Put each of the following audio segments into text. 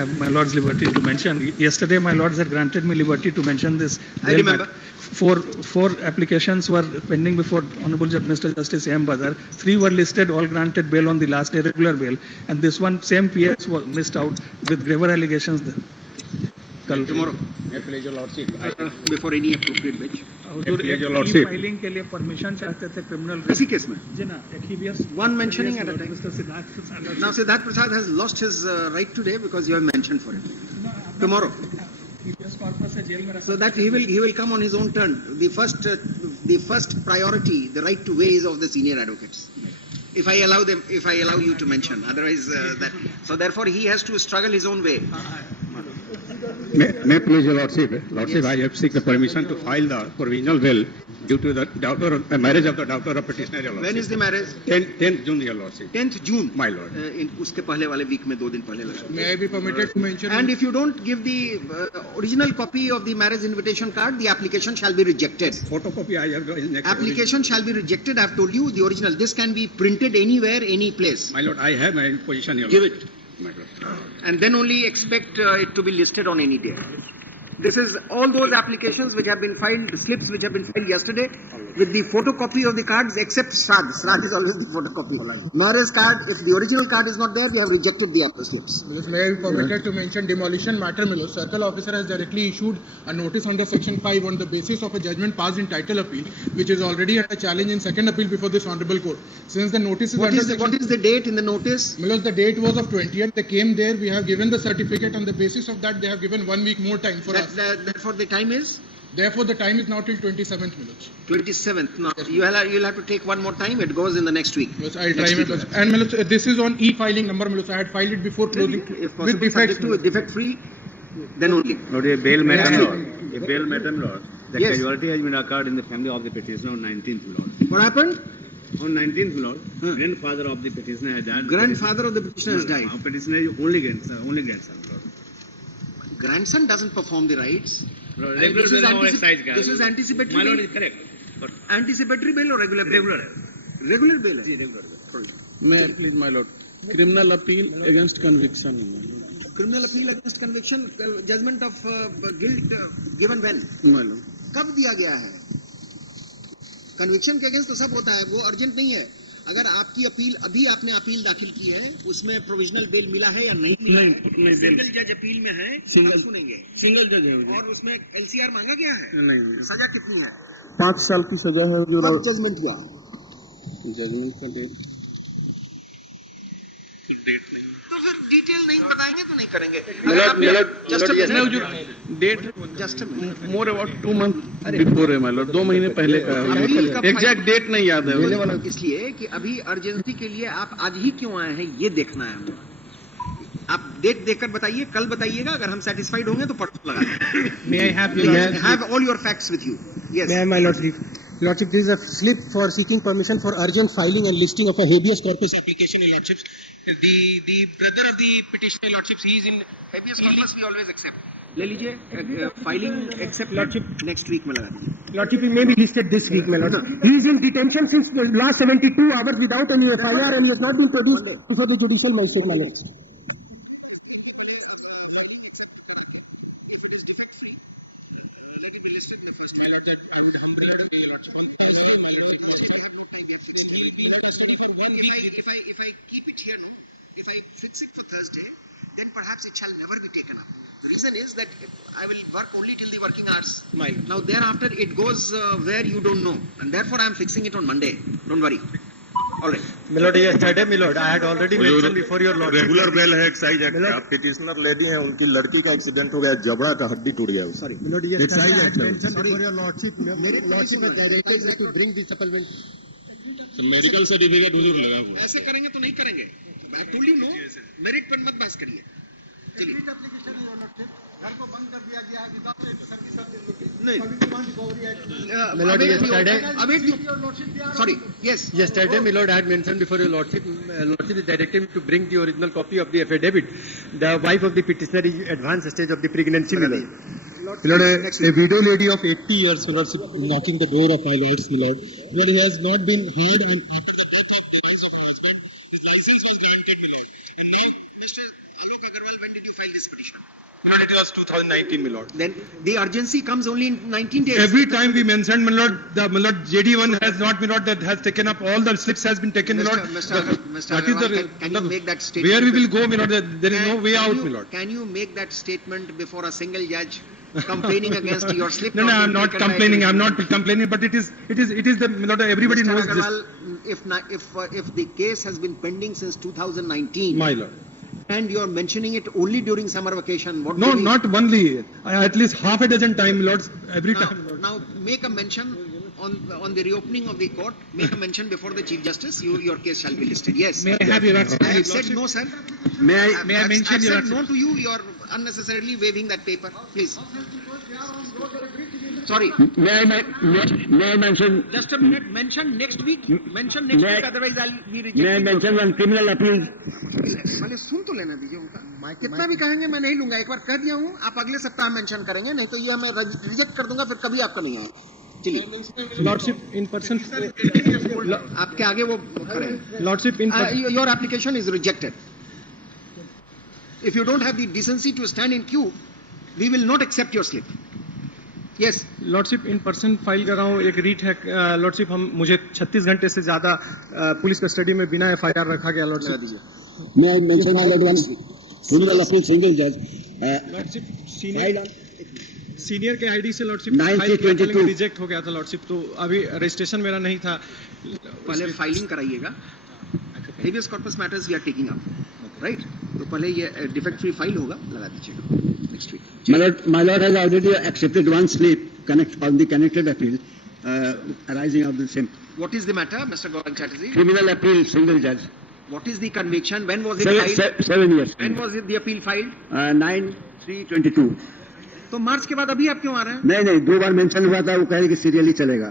have my Lord's liberty to mention. Yesterday, my Lords had granted me liberty to mention this. I remember. Four applications were pending before Honorable Mr. Justice A.M. Badar. 3 were listed, all granted bail on the last day, regular bail. And this one, same PS, was missed out with graver allegations. Tomorrow. Your Lordship. Before any appropriate bench. Your Lordship. Filing के लिए permission चाहते थे criminal इसी case में जी ना एक्टिवियस one mentioning at a time. Mr. Siddharth Prasad. Now Siddharth Prasad has lost his right today because you have mentioned for it. Tomorrow. So that he will come on his own turn. The first priority, the right to weigh is of the senior advocates. If I allow you to mention, otherwise that. So therefore he has to struggle his own way. May please, Your Lordship. Lordship, yes. I have seek the permission to file the provisional bail due to the marriage of the daughter of petitioner, Your Lordship. When is the marriage? 10th June, Your Lordship. 10th June. My Lord. उसके पहले वाले week में 2 दिन पहले लगा. May I be permitted to mention? And if you don't give the original copy of the marriage invitation card, the application shall be rejected. Photocopy I have the next. Application shall be rejected. I have told you the original. This can be printed anywhere, any place. My Lord, I have my position, Your Give Lordship. it. And then only expect it to be listed on any day. This is all those applications which have been filed, slips which have been filed yesterday with the photocopy of the cards except Shrad. Shrad is always the photocopy. Marriage card, if the original card is not there, we have rejected the other slips. May I be permitted to mention demolition matter, Milo. Circle officer has directly issued a notice under section 5 on the basis of a judgment passed in title appeal, which is already under challenge in second appeal before this honorable court. Since the notice is what is the date in the notice? Milo, the date was of 20th. They came there. We have given the certificate. On the basis of that, they have given 1 week more time for us. Therefore, the time is? Therefore, the time is now till 27th, Miloj. 27th. Now, yes, you'll have to take one more time. It goes in the next week. Yes, I'll try my best. And Miloj, this is on e-filing number, Miloj. I had filed it before closing. If possible, with defects, defect free, then only. Not a bail matter, Lord. A bail matter, Lord. The yes. casualty has been occurred in the family of the petitioner on 19th, Lord. What happened? On 19th, Lord, grandfather of the petitioner has died. Grandfather of the petitioner has died. Petitioner is only grandson, Lord. Grandson doesn't perform the rights. This is anticipatory. My Lord is correct. But anticipatory bail or regular bail? Regular bail. Regular bail. May I please, my Lord? Criminal appeal against conviction. Criminal appeal against conviction, judgment of guilt given when? My Lord. कब दिया गया है? Conviction के against तो सब होता है, वो urgent नहीं है. अगर आपकी अपील अभी आपने अपील दाखिल की है, उसमें प्रोविजनल बेल मिला है या नहीं मिला है? सिंगल जज अपील में है, सुनेंगे. सिंगल जज है और उसमें LCR मांगा गया है? नहीं. सजा कितनी है? 5 साल की सजा है. कब जजमेंट हुआ? जजमेंट का डेट नहीं. तो फिर डिटेल नहीं बताएंगे तो नहीं करेंगे. Just a minute. More about 2 months before है, my Lord. 2 महीने पहले का है. एग्जैक्ट डेट नहीं याद है. इसलिए कि अभी अर्जेंसी के लिए आप आज ही क्यों आए हैं, ये देखना है हमें. आप डेट देखकर बताइए, कल बताइएगा. अगर हम सेटिस्फाइड होंगे तो परसों लगा देंगे. May I have all your facts with you. Yes. May I, my Lordship? Lordship, this is a slip for seeking permission for urgent filing and listing of a habeas corpus application, Your Lordships. The brother of the petitioner, Lordships, he is in habeas corpus. We always accept. ले लीजिए, filing accept Lordship next week में लगा दीजिए. Lordship, he may be listed this week, my Lord. He is in detention since the last 72 hours without any FIR and he has not been produced before the judicial magistrate, my Lord. If it is defect free, let it be listed in the first. My Lord, I would humbly obey Your Lordship. My Lord, he'll be in custody for 1 week. If I keep it here, if I fix it for Thursday, then perhaps it shall never be taken up. The reason is that I will work only till the working hours. Now thereafter it goes where you don't know, and therefore I am fixing it on Monday. Don't worry. All right. Milord, yesterday, Milord, I had already mentioned before your Lord. Regular bell है excise act का. Petitioner lady है, उनकी लड़की का accident हो गया, जबड़ा का हड्डी टूट गया. Sorry. Milord, Excise yesterday I Act. had mentioned before your Lordship. Lordship has directed me to bring the supplement. Medical certificate हुजूर लगा हुआ. ऐसे करेंगे तो नहीं करेंगे. I told you no. Merit पर मत बात करिए. चलिए. घर को बंद कर दिया गया Milord, yesterday. Sorry. Yes. Yesterday, Milord, I had mentioned before your Lordship. Lordship is directed me to bring the original copy of the affidavit. The wife of the petitioner is advanced stage of the pregnancy, Milord. Milord, a widow lady of 80 years, Lordship, knocking the door of our Lords, Milord, where he has not been heard on Mr. Alok Agarwal, when did you file this petition? us 2019, my lord. Then the urgency comes only in 19 days. Every time we mentioned, my lord, my lord, JD1 has not, my lord, that has taken up all the slips has been taken, my lord. Mr. That is Agarwal, the can you make that statement? where we will go, my lord. There is no way out, my lord. Can you make that statement before a single judge complaining against your slip? No, I'm not complaining. I'm not complaining, but it is the, my lord, everybody Mr. knows this. Agarwal, if the case has been pending since 2019, My lord. and you are mentioning it only during summer vacation, what No, do we- not only. At least half a dozen times, my lords, every now, time. Lord. now make a mention on the reopening of the court. Make a mention before the Chief Justice. Your case shall be listed. Yes. May I have your answer? I have said no, sir. May I mention I've your said answer? no to you. You are unnecessarily waving that paper. Please. Sorry. May I mention? Just a minute. Mention next week. Mention next week. Otherwise, I'll be rejecting. May I mention one criminal appeal? मैंने सुन तो लेना दीजिए उनका कितना भी कहेंगे मैं नहीं लूंगा एक बार कह दिया हूँ आप अगले सप्ताह मेंशन करेंगे नहीं तो ये मैं रिजेक्ट कर दूंगा फिर कभी आपका नहीं आएगा चलिए Lordship, in person, आपके आगे वो करें Lordship, in person. your application is rejected if you don't have the decency to stand in queue we will not accept your slip yes lordship in person file कर रहा हूँ एक रीट है lordship हम मुझे 36 घंटे से ज्यादा पुलिस कस्टडी में बिना एफआईआर रखा गया lordship May I mention another one? Criminal appeal single judge. Lordship senior के आईडी से लॉर्डशिप 9/22 रिजेक्ट हो गया था लॉर्डशिप तो अभी रजिस्ट्रेशन मेरा नहीं था पहले फाइलिंग कराइएगा habeas corpus matters we are taking up right तो पहले ये डिफेक्ट फ्री फाइल होगा लगा दीजिएगा next week My lord has already accepted one slip on the connected appeal arising of the same. what is the matter Mr. Gaurang Chatterjee Criminal appeal single judge. what is the conviction when was it filed 7 years. when was it the appeal filed 9/3/22. तो मार्च के बाद अभी आप क्यों आ रहे हैं नहीं नहीं 2 बार मेंशन हुआ था वो कह रहे कि सीरियली चलेगा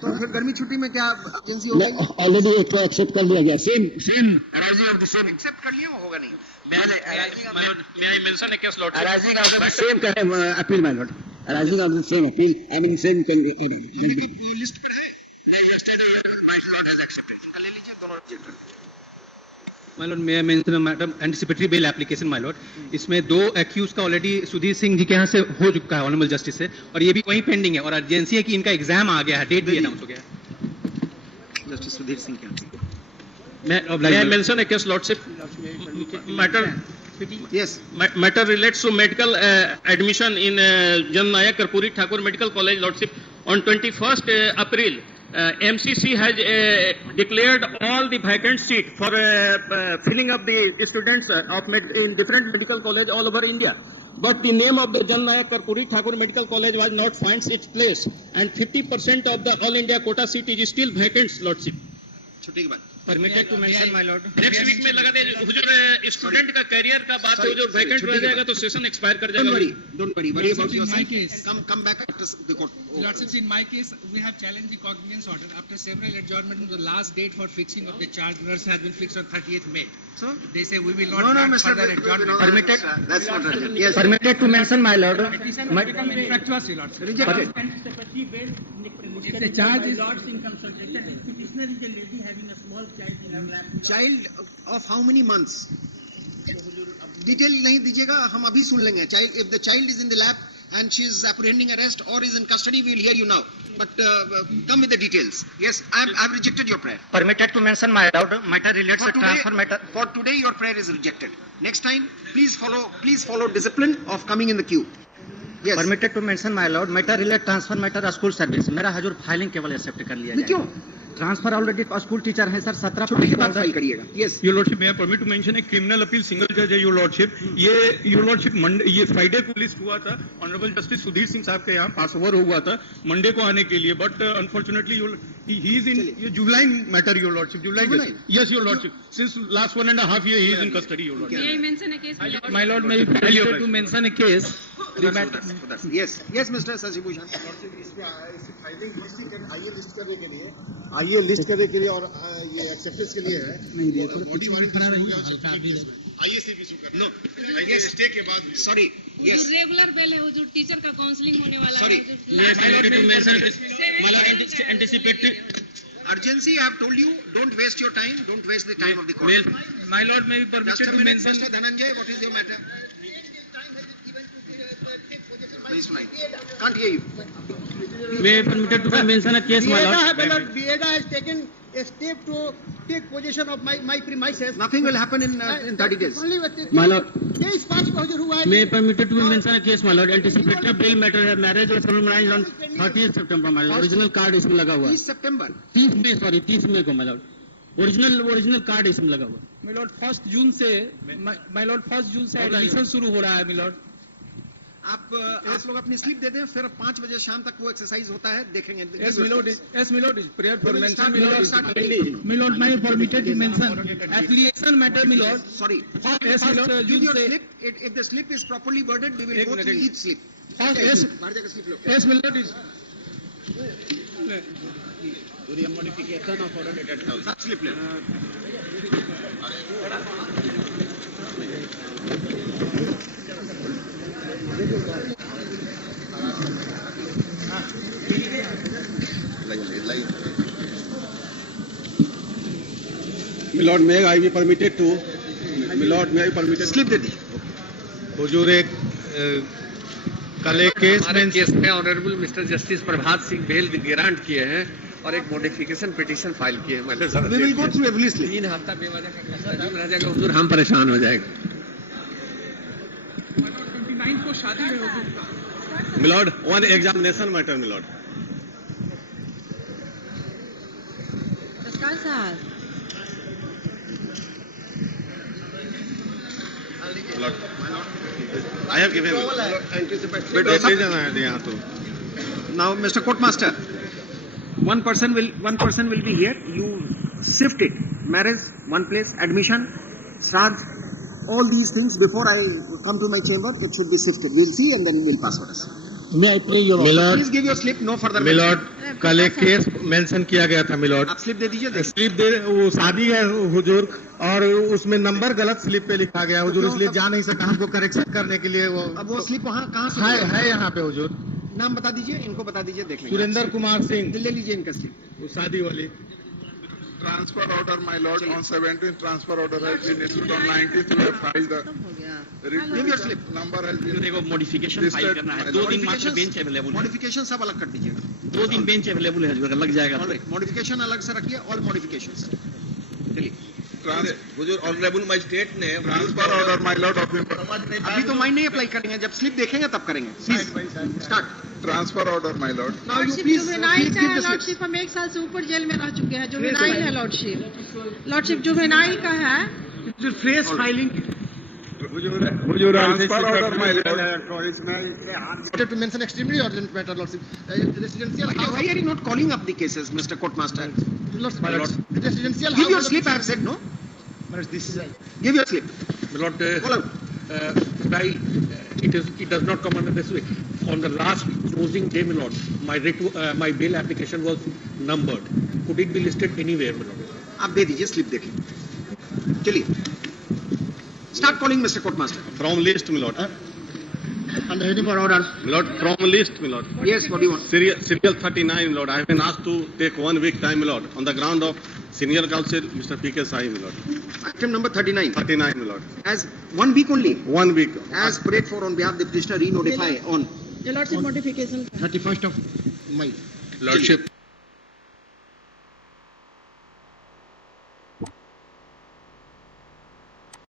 तो फिर गर्मी छुट्टी में क्या एजेंसी हो गई ऑलरेडी एक तो एक्सेप्ट कर लिया गया same arising of the same accept कर लिया होगा नहीं May I mention a case, Lordship? arising of the same appeal my lord arising of the same appeal I mean same list पर है My lord, may I mention a matter anticipatory bail application, my lord. इसमें 2 accused का already Sudhir Singh ji के यहाँ से हो चुका है ऑनरेबल जस्टिस से और ये भी वहीं पेंडिंग है और अर्जेंसी है कि इनका एग्जाम आ गया है डेट भी अनाउंस हो गया है जस्टिस सुधीर सिंह के May I mention a case, Lordship? yes Matter relates to medical admission in Jan Nayak Karpuri Thakur Medical College, Lordship. On 21st April, MCC has declared all the vacant seat for filling up the students in different medical college all over India. But the name of the Jan Nayak Karpuri Thakur Medical College was not finds its place, and 50% of the all India quota seat is still vacant, Lordship. छुट्टी के बाद permitted to mention my lord next week में लगा दे हुजूर student का career का बात है जो वैकेंट रह जाएगा तो सेशन एक्सपायर कर जाएगा don't worry about in my yourself case come back after the court Lordships, in my case, we have challenged the cognizance order after several adjournments. The last date for fixing of the charge nurse has been fixed on 30th May. so They say we will not no grant Mr. further adjournment. Permitted that's not right yes permitted to mention my lord Infractuous, Your Lordship. rejected If the charge is child of how many months detail नहीं दीजिएगा हम अभी सुन लेंगे child if the child is in the lab and she is apprehending arrest or is in custody we will hear you now but come with the details yes I've rejected your prayer permitted to mention my lord matter relates to transfer matter for today your prayer is rejected next time please follow discipline of coming in the queue yes permitted to mention my lord matter relate transfer matter school service मेरा हजूर filing केवल accept कर लिया नहीं, क्यों transfer already school teacher है sir 17 छुट्टी के बाद फाइल करिएगा yes Your Lordship, may I permit to mention a criminal appeal single judge है, Your Lordship. Your Lordship, ये Friday को लिस्ट हुआ था, Honorable Justice सुधीर सिंह साहब के यहाँ पास ओवर हुआ था, Monday को आने के लिए, but unfortunately, he is in juvenile matter, Your Lordship. Juvenile? Yes, Your Lordship. Since last 1.5 years, he is in custody, Your Lordship. May I mention a case? My lord, may I permit to mention a case? yes Mr. Sasibhushan आइए list करने के लिए और ये acceptance के लिए है body warrant आइए सिर्फ इशू करना नो आइए स्टे के बाद sorry yes रेगुलर बेल है हुजूर टीचर का काउंसलिंग होने वाला Sorry. है My lord, to mention anticipatory. urgency I have told you don't waste your time don't waste the time of the court My lord, may I just permit a to minute mention? Mr. Dhananjay what is your matter Please sunaye. Can't hear you. May I permitted to mention a case, my lord? Bieda has taken a step to take possession of my premises. Nothing will happen in 30 days. My lord, तेईस पाँच को हुजूर हुआ है. may I permitted to mention a case, my lord? Anticipatory bail matter है. Marriage was solemnized on 30th September, my lord. Original card इसमें लगा हुआ है. 30 September. 30 मई को, my lord. ओरिजिनल कार्ड इसमें लगा हुआ है. My lord, 1 जून से एडमिशन शुरू हो रहा है, my lord. आप लोग अपनी स्लिप दे दें, फिर 5 बजे शाम तक वो एक्सरसाइज होता है, देखेंगे. Yes, my lord. Yes, my lord. Prayer for mention, my lord. My lord, my permitted to mention affiliation matter, my lord. Sorry. Yes, my lord. Give your slip. If the slip is properly worded, we will go through each slip. Yes, बाहर जाकर slip low. yes, my lord. सब slip ले. Milord, may I be permitted to? Milord, may I be permitted? Slip दे दीजिए. हुजूर एक कल एक case में honourable mister justice प्रभात Singh bell grant किए हैं और एक मॉडिफिकेशन पिटीशन फाइल किए हैं. We will go through every slip. 3 हफ्ता बेवजह का खर्चा टाइम रह जाएगा हुजूर, हम परेशान हो जाएंगे. Milord, one examination matter, Milord. नमस्कार साहब. Milord, I have given. Now, Mr. Courtmaster, one person will be here. You shift it. Marriage, one place, admission, charge, all these things before I come to my chamber. It should be shifted. We'll see and then we'll pass orders. May I pray your Milord, Please give your slip. No further. Milord, कल एक case mention किया गया था, Milord. आप slip दे दीजिए. Slip दे, वो शादी है हुजूर, और उसमें नंबर गलत स्लिप पे लिखा गया हुजूर, इसलिए जा नहीं सका. हमको करेक्शन करने के लिए वो. अब वो स्लिप वहाँ कहाँ से है यहाँ पे हुजूर. नाम बता दीजिए, इनको बता दीजिए, देख लेंगे. सुरेंद्र कुमार सिंह. ले लीजिए इनका स्लिप. वो शादी वाली. Transfer order, my lord, on 17th transfer order has been issued on 19th. We have filed the Give your slip. number has been देखो मॉडिफिकेशन फाइल करना है. 2 दिन मात्र बेंच अवेलेबल है. मॉडिफिकेशन सब अलग कर दीजिए. 2 दिन बेंच अवेलेबल है, लग जाएगा. मॉडिफिकेशन अलग से रखिए, ऑल मॉडिफिकेशंस. चलिए. हुजूर ऑनरेबल मजिस्ट्रेट ने transfer order, my lord, of अभी तो माइंड नहीं अप्लाई करेंगे, जब स्लिप देखेंगे तब करेंगे. Start. transfer order, my lord. Now you lordship please juvenile give का है. the slip. लॉर्डशिप हम 1 साल से ऊपर जेल में रह चुके हैं. जुवेनाइल है लॉर्डशिप. लॉर्डशिप जुवेनाइल का है. Fresh filing. Transfer order, my lord. to mention extremely urgent matter, lordship. Residential Why house. are you not calling up the cases, Mr. Courtmaster? Residential Give your house. slip, I have said, no? This is Give your slip. Milord, Follow. it does not come under this way. On the last closing day, Milord, my bail application was numbered. Could it be listed anywhere, Milord? आप दे दीजिए slip देखिए. चलिए. Start calling, Mr. Courtmaster. From list, Milord. and heading for orders. Milord, from list, Milord. Yes, what do you want? Serial 39, Milord. I have been asked to take 1 week time, Milord, on the ground of senior counsel, Mr. P.K. Sai, Milord. Item number 39. 39, Milord. As 1 week only. 1 week. As prayed for on behalf of the petitioner, re-notify on. Lordship modification 31st of May. Lordship,